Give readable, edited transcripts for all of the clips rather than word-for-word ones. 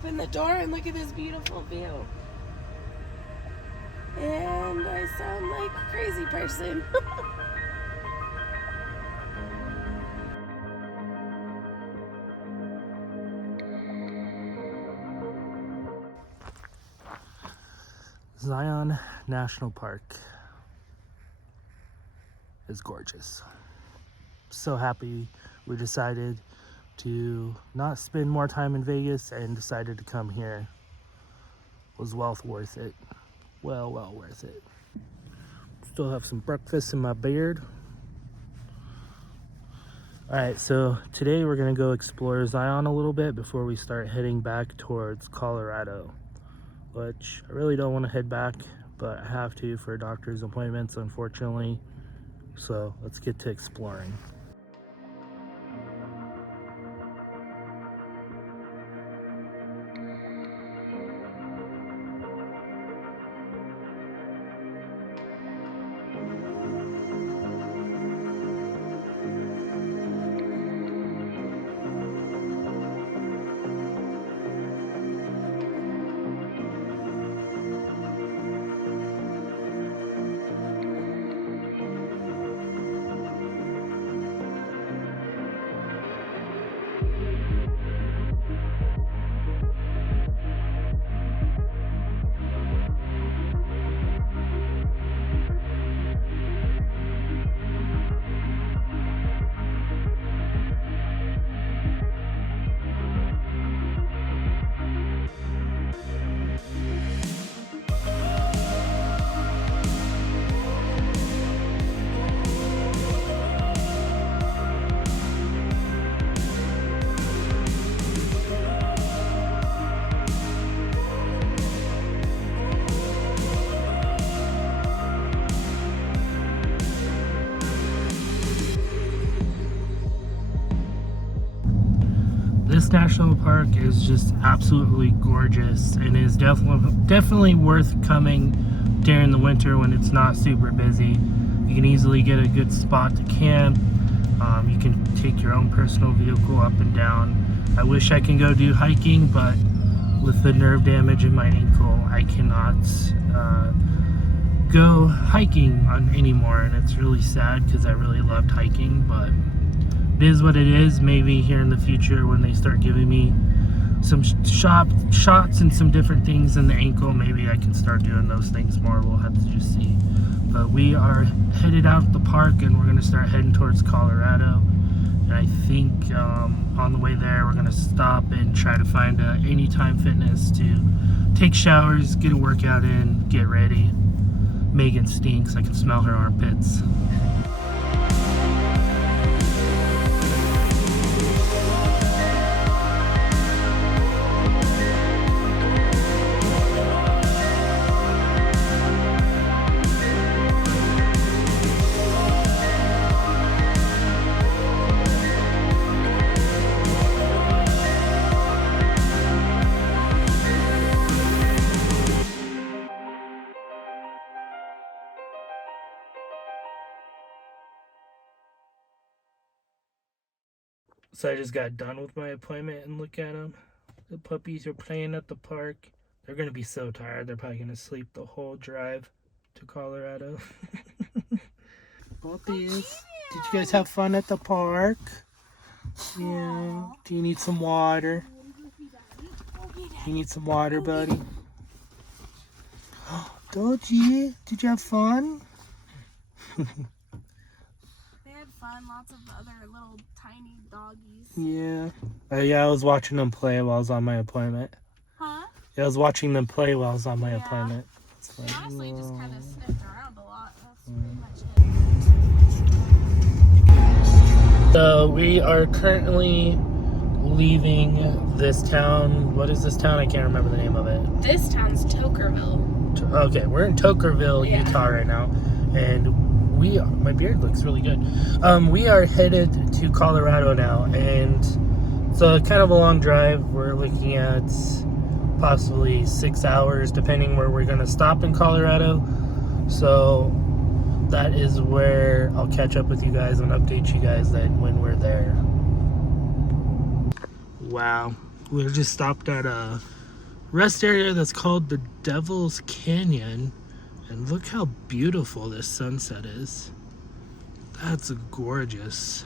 open the door and look at this beautiful view. And I sound like a crazy person. Zion National Park is gorgeous. So happy we decided to not spend more time in Vegas and decided to come here. Was well worth it. Well worth it. Still have some breakfast in my beard. Alright, so today we're gonna go explore Zion a little bit before we start heading back towards Colorado, which I really don't want to head back, but I have to for doctor's appointments, unfortunately. So let's get to exploring. This national park is just absolutely gorgeous and is definitely worth coming during the winter when it's not super busy. You can easily get a good spot to camp. You can take your own personal vehicle up and down. I wish I can go do hiking, but with the nerve damage in my ankle, I cannot go hiking anymore, and it's really sad because I really loved hiking, but it is what it is. Maybe here in the future when they start giving me some shots and some different things in the ankle, maybe I can start doing those things more. We'll have to just see. But we are headed out the park and we're going to start heading towards Colorado. And I think on the way there we're going to stop and try to find a Anytime Fitness to take showers, get a workout in, get ready. Megan stinks. I can smell her armpits. So I just got done with my appointment and look at them. The puppies are playing at the park. They're going to be so tired. They're probably going to sleep the whole drive to Colorado. Puppies, did you guys have fun at the park? Yeah. Do you need some water? You need some water, buddy? Doji, did you have fun? Fun, lots of other little tiny doggies. Yeah. Yeah, I was watching them play while I was on my appointment. Huh? Yeah, I was watching them play while I was on my appointment. They honestly just kind of sniffed around a lot. That's pretty much it. So we are currently leaving this town. What is this town? I can't remember the name of it. This town's Tokerville. Okay, we're in Tokerville, Utah right now. And my beard looks really good. We are headed to Colorado now, and so kind of a long drive. We're looking at possibly 6 hours, depending where we're going to stop in Colorado. So that is where I'll catch up with you guys and update you guys then when we're there. Wow, We just stopped at a rest area that's called the Devil's Canyon. And look how beautiful this sunset is. That's gorgeous.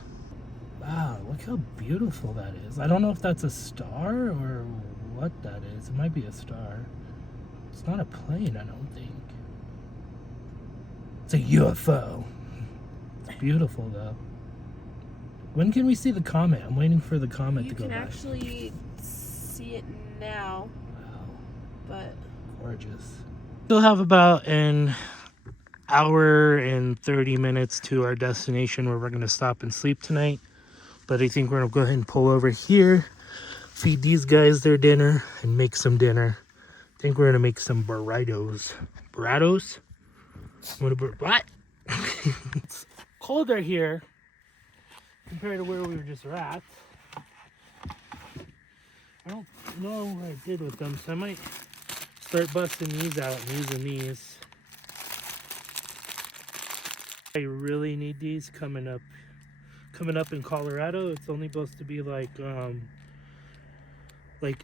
Wow, look how beautiful that is. I don't know if that's a star or what that is. It might be a star. It's not a plane, I don't think. It's a UFO. It's beautiful though. When can we see the comet? I'm waiting for the comet to go by. You can actually see it now. Wow, But gorgeous. Still have about an hour and 30 minutes to our destination where we're going to stop and sleep tonight. But I think we're going to go ahead and pull over here, feed these guys their dinner, and make some dinner. I think we're going to make some burritos. Burritos? What? It's colder here compared to where we were just at. I don't know what I did with them, so I might start busting these out and using these. I really need these coming up in Colorado. It's only supposed to be like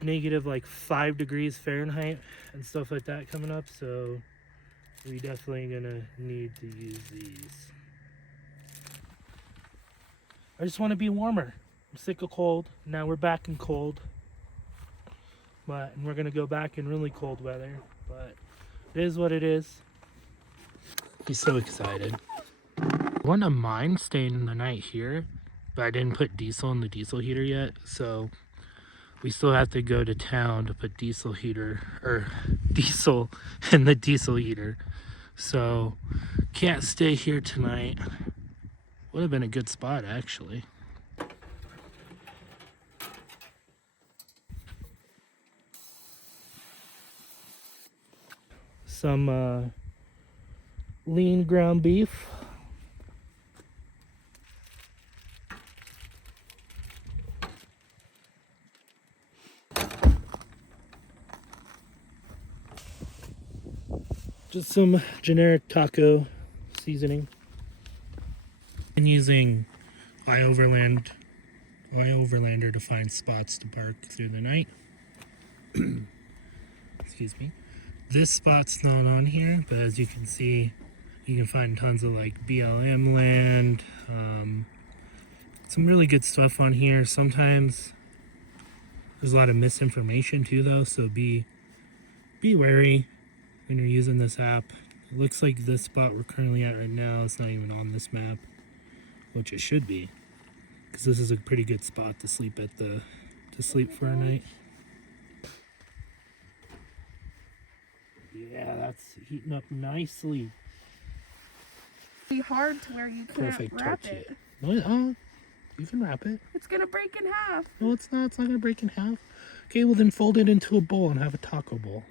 negative 5 degrees Fahrenheit and stuff like that coming up, so we definitely gonna need to use these. I just want to be warmer. I'm sick of cold. Now we're back in cold, and we're gonna go back in really cold weather, but it is what it is. He's so excited. I wouldn't mind staying the night here, but I didn't put diesel in the diesel heater yet, so we still have to go to town to put diesel in the diesel heater. So can't stay here tonight. Would have been a good spot actually. Some lean ground beef. Just some generic taco seasoning. And using iOverlander to find spots to park through the night. Excuse me. This spot's not on here, but as you can see, you can find tons of BLM land. Some really good stuff on here. Sometimes there's a lot of misinformation too though, so be wary when you're using this app. It looks like this spot we're currently at right now is not even on this map, which it should be, because this is a pretty good spot to sleep for a night. Yeah, that's heating up nicely. Be hard to where you can't Perfect wrap tortilla. it. Oh, you can wrap it. It's gonna break in half. No, it's not. It's not gonna break in half. Okay, well then fold it into a bowl and have a taco bowl.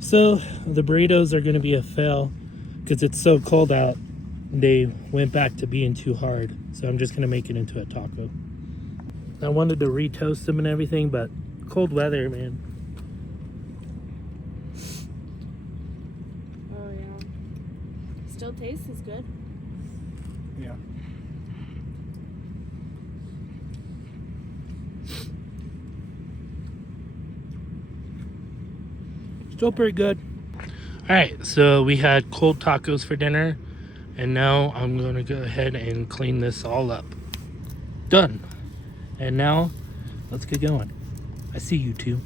So the burritos are going to be a fail because it's so cold out. They went back to being too hard. So I'm just going to make it into a taco. I wanted to re-toast them and everything, but cold weather, man. Oh yeah. Still tastes as good. Yeah. Still pretty good. Alright, so we had cold tacos for dinner, and now I'm going to go ahead and clean this all up. Done. And now, let's get going. I see you two.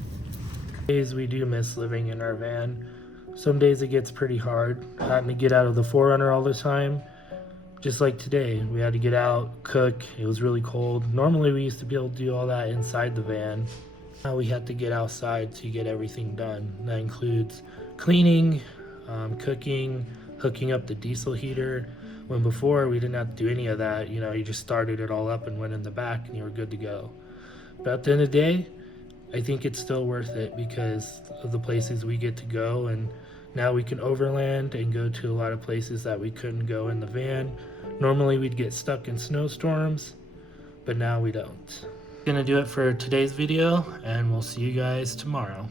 Days we do miss living in our van. Some days it gets pretty hard, having to get out of the 4runner all the time. Just like today, we had to get out, cook. It was really cold. Normally we used to be able to do all that inside the van. Now we had to get outside to get everything done. That includes cleaning, cooking, hooking up the diesel heater. When before we didn't have to do any of that, you know, you just started it all up and went in the back and you were good to go. But at the end of the day, I think it's still worth it because of the places we get to go and Now we can overland and go to a lot of places that we couldn't go in the van. Normally we'd get stuck in snowstorms, but now we don't. Gonna do it for today's video, and we'll see you guys tomorrow.